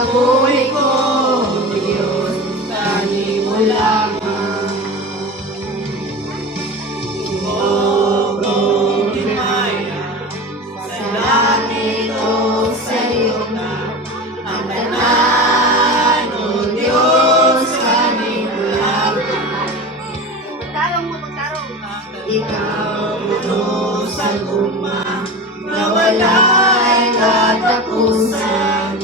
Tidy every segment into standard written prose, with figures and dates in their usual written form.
kinabuhi ko, Diyos, tani mo lamang. Bugong himaya, sa langit o sa iyo na, ang tanan, O Diyos, tani mo lamang. Ikaw, puno sa luma, na wala'y katapusan.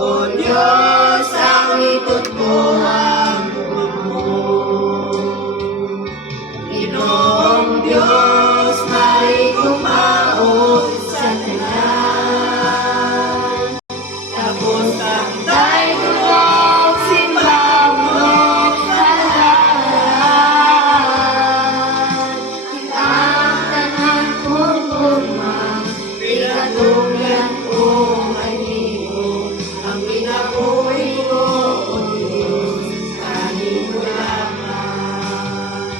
O Diyos, ang ikot ko ang bumabog. Ginoong Diyos, may kumao sa tanan. Tapos ang tayo tulog, simbawang halahan. Ang tanan kong gumang, pinatungyan ko manigo. Ang kinabuhi ko, O Diyos, tani mo lamang.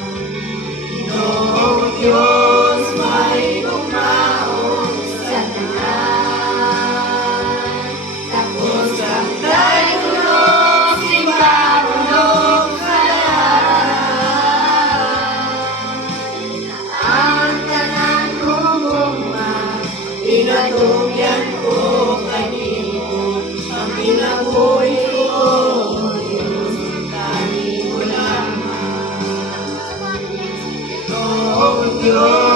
Ginoong Diyos, may kumao sa tanan. Tapos ang tayo tulog, simbawang halahan. Ang tanan kong gumang, pinatungyan ko kanino. Ang kinabuhi ko, O Diyos, tani mo lamang. Ginoong Diyos,